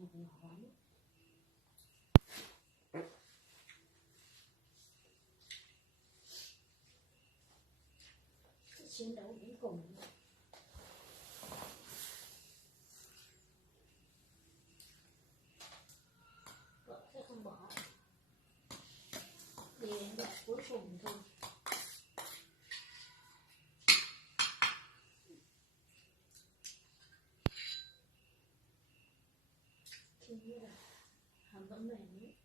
một nhỏ lắm. Chiến đấu đến cùng. Vợ sẽ không bỏ, đi đến đoạn cuối cùng thôi. Chứ như là hàm vẫn mềm ấy.